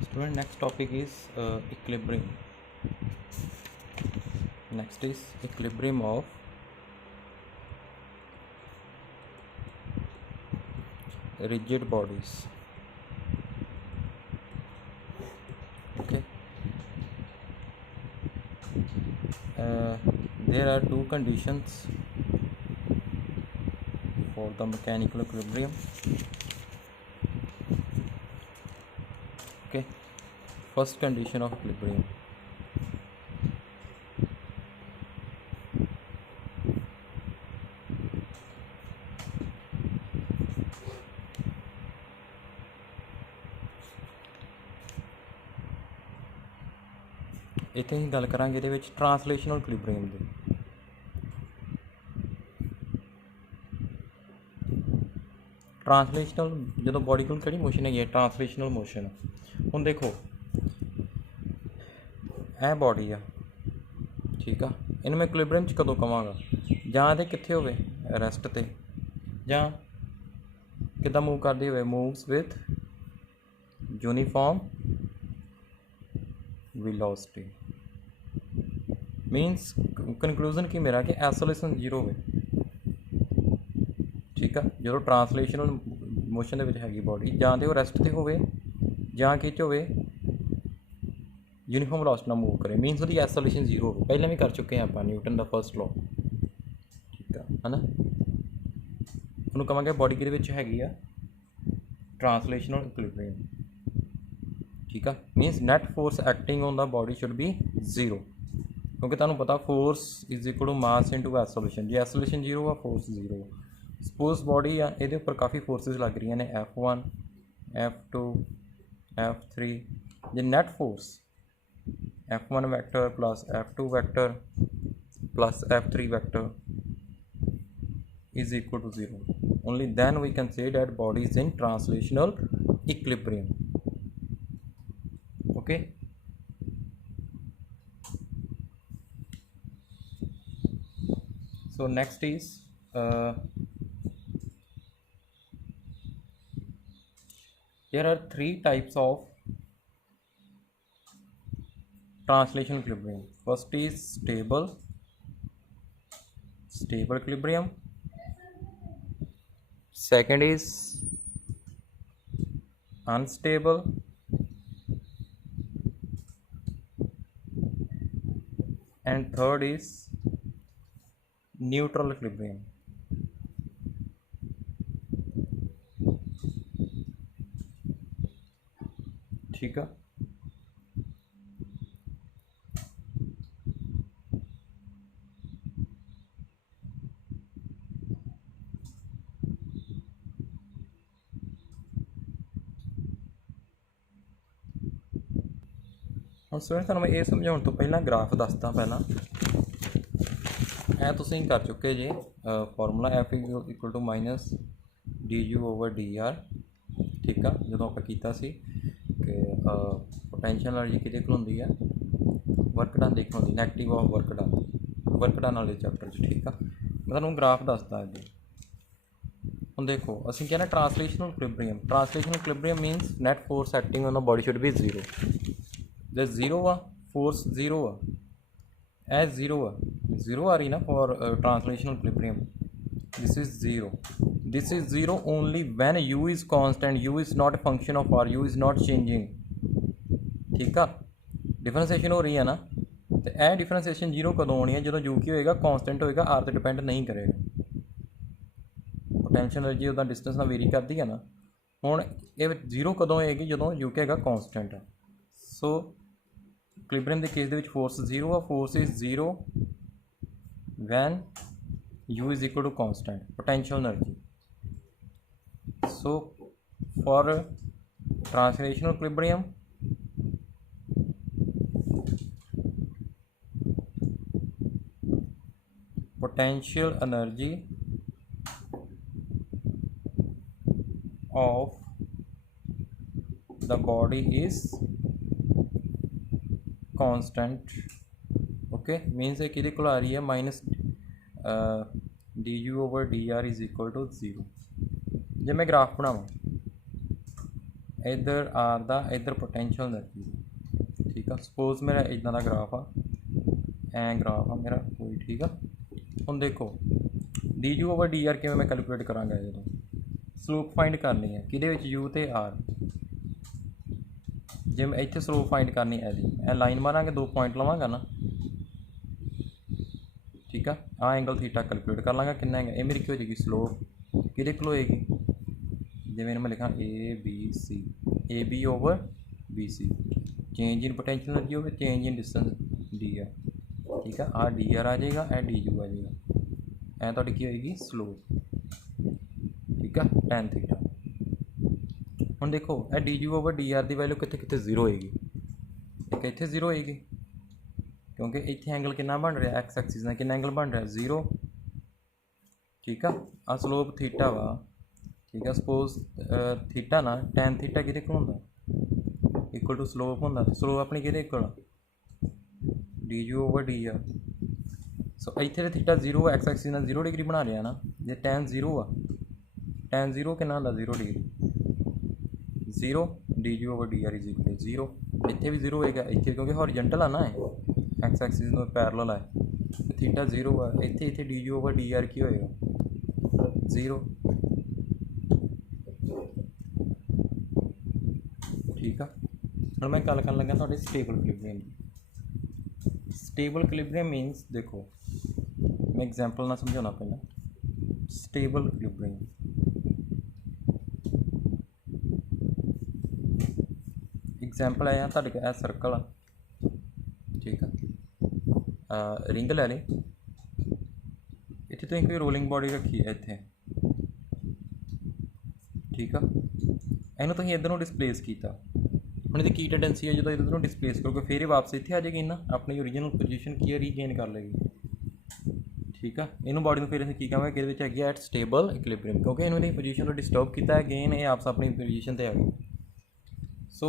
Student, next topic is equilibrium. Next is equilibrium of rigid bodies. Okay. There are two conditions for the mechanical equilibrium. Okay. First condition of equilibrium. ਇੱਥੇ ਅਸੀਂ ਗੱਲ ਕਰਾਂਗੇ ਇਹਦੇ ਵਿੱਚ ਟ੍ਰਾਂਸਲੇਸ਼ਨਲ ਇਕੁਇਲਿਬਰੀਅਮ ਦੀ। Translational जो body कोल किहड़ी motion है translational motion. हुण देखो ए बॉडी आ ठीक आ, इन्हूं मैं इक्विलिब्रियम च कदों कवांगा जां ते कित्थे होवे रैस्ट ते जां किद्दां मूव करदी होवे moves with uniform velocity. मीनस conclusion की मेरा कि एसोलेशन जीरो होवे ठीक है। जो ट्रांसलेशनल मोशन के हैगी बॉडी जां तो रैस्ट से होवे जां कि होवे यूनीफॉर्म वेलोसिटी नाल मूव करे, मीनस उसकी एसोलेशन जीरो हो। पहले भी कर चुके हैं आप न्यूटन का फर्स्ट लॉ ठीक है ना। उन्होंने कहेंगे बॉडी के हैगी आ ट्रांसलेशनल इक्विलिब्रियम ठीक है। Means net force acting on the body should be zero, क्योंकि तुहानूं पता force is equal to mass into acceleration. जो एसोलेशन जीरो आ फोर्स जीरो। सपोज बॉडी आ ये उपर काफ़ी फोर्सिस लग रही ने F1 F2 F3। जो net force F1 vector plus F2 vector plus F3 vector is equal to zero, only then we can say that body is in translational equilibrium. Okay. So next is there are three types of translational equilibrium. First is stable equilibrium. Second is unstable, and third is neutral equilibrium ठीक है। ਹੁਣ student ਤੁਹਾਨੂੰ ਮੈਂ ਇਹ ਸਮਝਾਉਣ ਤੋਂ ਪਹਿਲਾਂ graph ਦੱਸਦਾ। ਪਹਿਲਾਂ ਇਹ ਤੁਸੀਂ ਕਰ ਚੁੱਕੇ ਜੇ formula F equal to minus du/dr ਠੀਕ ਆ। ਜਦੋਂ ਆਪਾਂ ਕੀਤਾ ਸੀ ਕਿ ਪੋਟੈਂਸ਼ੀਅਲ ਐਨਰਜੀ ਕਿਹਦੇ ਕੋਲ ਹੁੰਦੀ ਆ ਵਰਕ ਡਨ ਦੇਖਣ ਹੁੰਦੀ ਨੈਗੇਟਿਵ ਆਫ ਵਰਕ ਡਨ ਵਾਲੇ ਚੈਪਟਰ 'ਚ ਠੀਕ ਆ। ਮੈਂ ਤੁਹਾਨੂੰ ਗ੍ਰਾਫ ਦੱਸਦਾ ਅੱਗੇ। ਹੁਣ देखो ਅਸੀਂ ਕਹਿੰਦੇ translational equilibrium. Translational equilibrium means net force acting on the body should be zero. जे जीरो आ फोर्स जीरो आ एज जीरो आ रही ना for translational equilibrium. This is zero only when u is constant, u is not a function of r, u is not changing ठीक आ। Differentiation हो रही है ना, तो यह डिफरेंशिएशन जीरो कदों होनी है जो u की होएगा कांस्टेंट होएगा, r पर डिपेंड नहीं करेगा। पोटेंशियल एनर्जी उदा डिस्टेंस ना वेरी करती है ना। हुण ये जीरो कदों होएगी जो u के हैगा कांस्टेंट। सो इक्विलिब्रियम के केस दे विच फोर्स जीरो आ। Force is zero when u is equal to constant potential energy. So for translational equilibrium potential energy of the body is constant। okay, means ये किहदे कोल आ रही है minus du/dr is equal to zero. जे मैं graph बनावां इधर are दा इधर potential energy, ठीक है। सपोज मेरा इदा का ग्राफ आ, ऐ ग्राफ आ मेरा कोई, ठीक है। हम देखो D U over D are किवें मैं कैलकुलेट करांगा, जो स्लोप फाइंड करनी है कि यू तो आर, जे मैं इतने स्लोप फाइंड करनी है ए लाइन मारांगे, 2 पॉइंट लवांगा ना, ठीक है। आ एंगल थीटा कैलकुलेट कर लाँगा कितना है, ये मेरी की हो जाएगी स्लोप कि होएगी, जिमें मैं लिखा A B over B C, change in potential energy हो, change in distance D R, ठीक है। आ डी आर आ जाएगा, ए डी यू आ जाएगा, ए तो की होएगी स्लोप, ठीक है, tan थीटा। हम देखो A D U over D are की वैल्यू कितने कितने 0 होएगी, एक इतने 0 होएगी क्योंकि इतने एंगल कितना बन रहा, एक्स एक्सिस ने कितना एंगल बन रहा 0, ठीक है। आ स्लोप थीटा वा, ठीक है। सपोज थीटा ना tan थीटा कि इक्वल टू स्लोप होंदा, स्लोप अपनी कि equal D U over D R. So इतने थीटा 0 एक्स एक्सिस ने 0 डिग्री बना रहा ना, जे tan 0 आ, tan 0 कितना होंदा 0 degree, 0 D U over D R is equal to 0, इतने भी 0 होएगा इतने क्योंकि हॉरिजॉन्टल आ ना एक्स एक्सिस में पैरेलल है, थीटा 0 है, इतने इतने D U over D are की होएगा 0, ठीक है। हम मैं गल कर लगा थोड़े स्टेबल इक्विलिब्रियम की। स्टेबल इक्विलिब्रियम मीनस देखो मैं एग्जांपल ना समझाना पहला, स्टेबल इक्विलिब्रियम एग्जांपल है तुहाडे कोल ए सर्कल आ, ठीक है। रिंग लै ली, इत्थे तुसीं कोई रोलिंग बॉडी रखी है इत्थे, ठीक है। इन्हूं तुसीं इधर नूं डिसप्लेस कीता, हुण इहदी की टेंडेंसी है जो इधर नूं डिसप्लेस करोगे फिर ये वापस इत्थे आ जाएगी ना, अपनी ओरिजिनल पोजीशन की रीगेन कर लेगी, ठीक है। इन्हूं बॉडी नूं फिर असीं की कहांगे कि इहदे विच हैगी एट स्टेबल इक्विलिब्रियम, क्योंकि इन्होंने पोजीशन तो डिस्टर्ब किया है, अगेन ये आपस अपनी पोजीशन ते आ गई। सो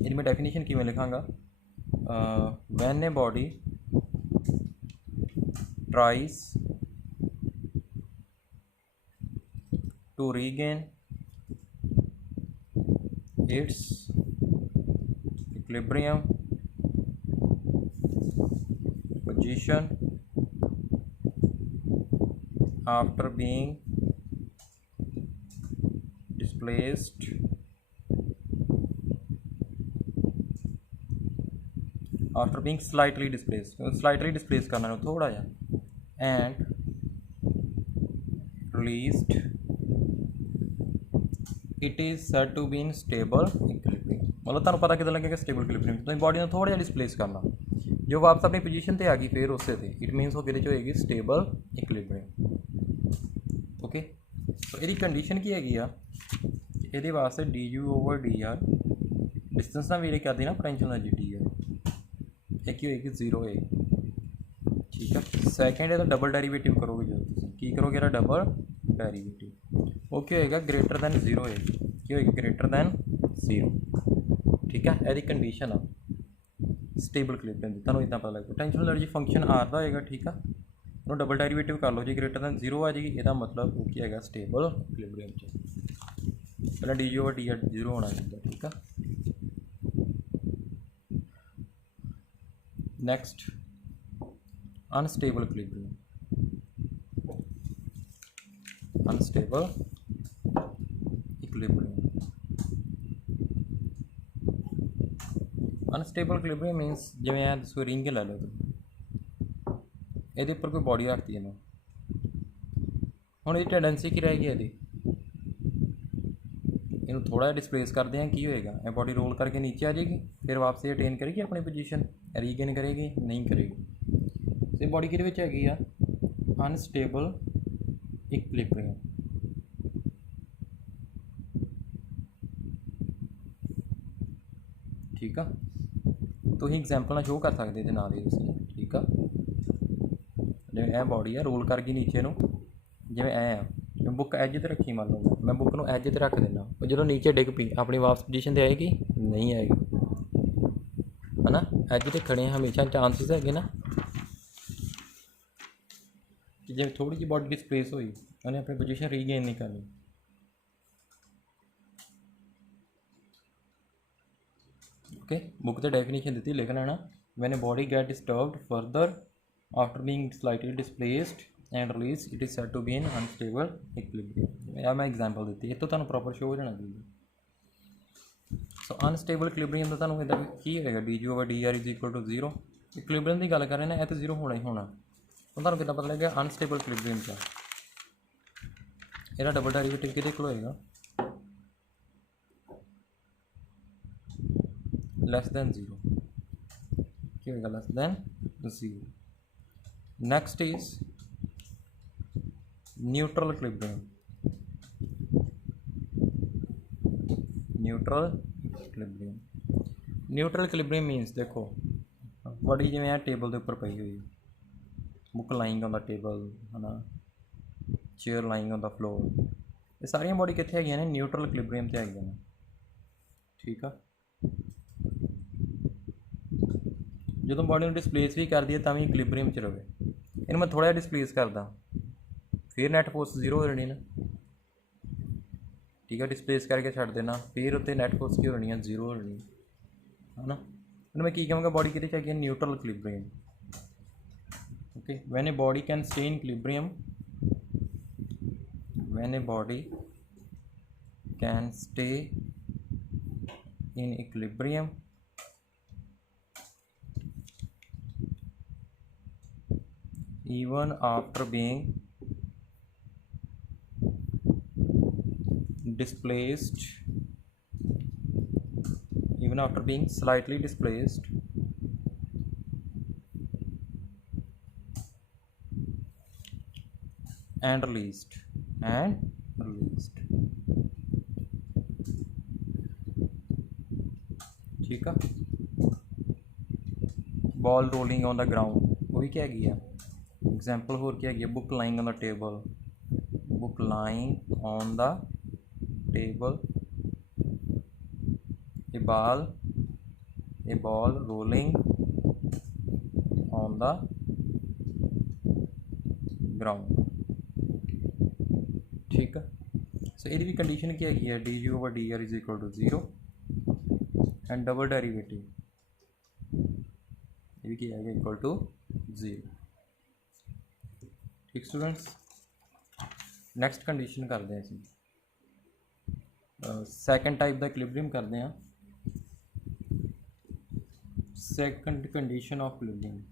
इहदी मैं डेफिनेशन किवें लिखांगा, when a body tries to regain its equilibrium position after being displaced slightly displaced करना थोड़ा जा, and released, it is said to be in stable equilibrium। मतलब तुहानूं पता किदां लगेगा स्टेबल इक्विलिब्रियम, तुसीं बॉडी नूं थोड़ा जिहा डिसप्लेस करना, जो वापस अपनी पोजीशन ते आ गई फिर उस ते, इट मीनस वो किहदे च होएगी स्टेबल इक्विलिब्रियम, ओके। तो इहदी कंडीशन की हैगी आ, इहदे वास्ते D U over D are distance ना वेरी करदी ना पोटेंशियल एनर्जी डी आर, एक ही होएगी 0 होएगी, ठीक है। सैकेंड है डबल डेरीवेटिव करोगे, जो की करोगे ना डबल डेरीवेटिव, वो क्या होएगा ग्रेटर दैन 0 होएगी, क्या होएगी ग्रेटर दैन 0, ठीक है। यदि कंडीशन आ स्टेबल इक्विलिब्रियम दी, तुहानूं इदां पता लगे पोटेंशियल एनर्जी फंक्शन आर दा होएगा, ठीक है। उन्होंने डबल डेरीवेटिव कर लो जी, ग्रेटर दैन 0 आ जाएगी, यदा मतलब वो क्या है स्टेबल इक्विलिब्रियम च, पहले डी ओवर डी आर 0 होना चाहिए, ठीक है। Next unstable equilibrium, unstable equilibrium, unstable equilibrium मीनस जिवें दसो रिंग लै लो, ये उपर कोई बॉडी रखती है ना, हुण ये टेंडेंसी की रहेगी यदि इनू थोड़ा डिसप्लेस करते हैं की होएगा, ये बॉडी रोल करके नीचे आ जाएगी, फिर वापस ये अटेन करेगी अपनी पोजीशन, रीगेन करेगी नहीं करेगी। तो बॉडी किहदे विच हैगी आ अनस्टेबल इक्विलिब्रियम, ठीक है। तुसीं एग्जाम्पल ना शो कर सकते इहदे नाल ही तुसीं, ठीक है। जिवें यह बॉडी है रोल कर गई नीचे नूं, जिवें ऐ आ मैं बुक एज ते रखी, मान लो मैं बुक नूं एज ते रख देना, जो नीचे डिग पई अपनी वापस पोजीशन ते आएगी नहीं आएगी, है ना। एज ते खड़े हमेशा चांसिस है ना कि जिवें थोड़ी जी बॉडी डिसप्लेस हुई उन्हें अपनी पोजीशन रीगेन नहीं करनी, ओके बुक तो डेफिनेशन दी लिख लेना when a body get disturbed further after being slightly displaced and release it is said to be in unstable equilibrium या मैं एग्जाम्पल दी तो तुहानूं प्रॉपर शो हो जाना चाहिए। सो अनस्टेबल इक्विलिब्रियम का तुहानूं इदां की होएगा D G over D R is equal to zero equilibrium की गल कर रहे हैं यह तो जीरो होना ही होना तो तुहानूं कितना पता लग गया अनस्टेबल इक्विलिब्रियम का ਇਹਦਾ डबल डेरिवेटिव किहदे कोल होएगा लैस दैन जीरो की होएगा less than zero. Next is neutral equilibrium neutral equilibrium मीनस देखो बड़ी जिवें टेबल के उपर पई हुई book lying on the table है ना chair lying on the floor ये सारिया बॉडी कितने है ने न्यूट्रल इक्विलिब्रियम से है ने ठीक है। जो बॉडी में डिसप्लेस भी कर दी है तो भी इक्विलिब्रियम च रहे इन मैं थोड़ा डिसप्लेस करदा फिर नैट फोर्स जीरो हो जानी ना ठीक है डिसप्लेस करके छड़ देना फिर उत्ते नैट फोर्स की हो जानी है जीरो हो जानी है ना फिर मैं की कहूँगा बॉडी कि है neutral equilibrium okay when a body can stay in equilibrium when a body can stay in equilibrium even after being displaced even after being slightly displaced and released ठीक है। Ball rolling on the ground वो भी क्या है example होर क्या है book lying on the table a ball rolling on the ground ठीक है। सो ये भी कंडीशन क्या है D G over D R is equal to zero and double derivative ये भी क्या है इक्वल टू जीरो ठीक स्टूडेंट्स। नैक्सट कंडीशन करते हैं सैकेंड टाइप का इक्विलिब्रियम करते हैं सैकेंड कंडीशन ऑफ इक्विलिब्रियम